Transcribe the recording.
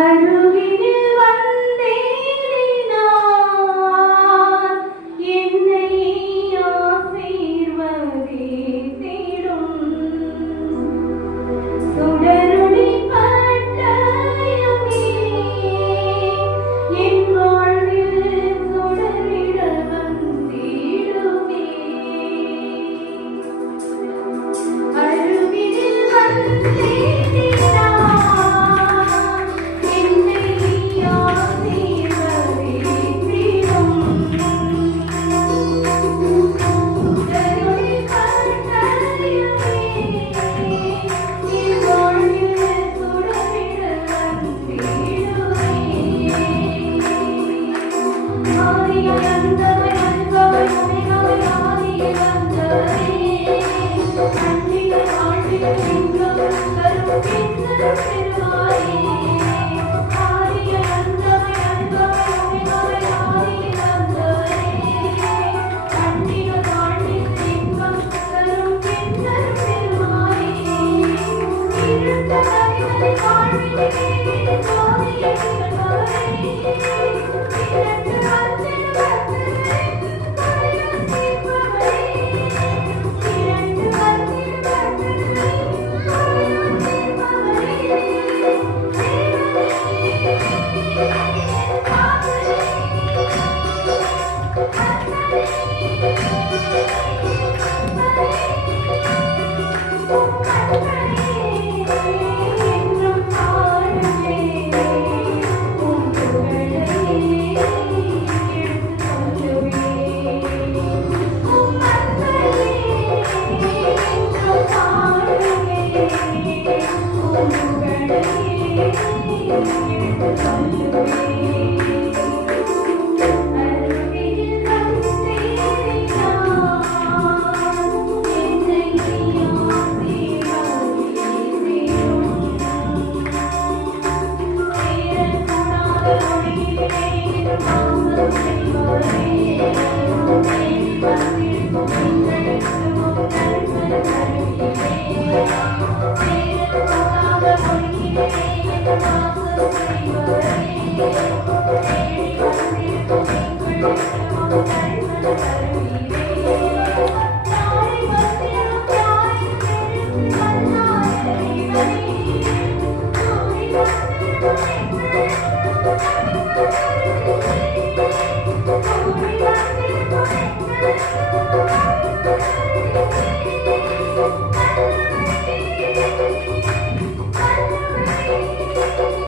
அருகினில் வந்தேனே நான், என்னை ஆசீர்வதித்திடும் சுடரொளி பட்டயமே, என் வாழ்வில் சுடரிட வந்திடுமே. அருகினில் வந்தேனே நான், என்னை ஆசீர்வதித்திடும் சுடரொளி பட்டயமே, என் வாழ்வில் சுடரிட வந்திடுமே. ஆதியாய் அந்தமாய் அன்பாய் உமையாய் ஆதியில் வந்தவரே, அன்பில் ஆழ்வில் இன்பம் தரும் பின்னர் பெறுவாயே. ஆதியாய் அந்தமாய் அன்பாய் உமையாய் ஆதியில் வந்தவரே, அன்பில் ஆழ்வில் இன்பம் தரும் பின்னர் பெறுவாயே. இருண்ட கரைகளை வாழ்விலே ஜோதியை திகழ்பவரே, இரண்டு வர்த்தின வர்த்தனை படையில் தீர்ப்பவரே, இரண்டு வர்த்தின வர்த்தனை படையில் தீர்ப்பவரே. என்றும் பாடுவே உம் புகழை எடுத்துச் சொல்லுவேன். உம் அன்பையே என்றும் பாடுவேன், உம் புகழை எடுத்துச் சொல்லுவேன். அருகினில் வந்தேனே நான், என்னை ஆசீர்வதித்திடும் சேரக்கூடாத ஒளியிலே வாசம் செய்பவரே,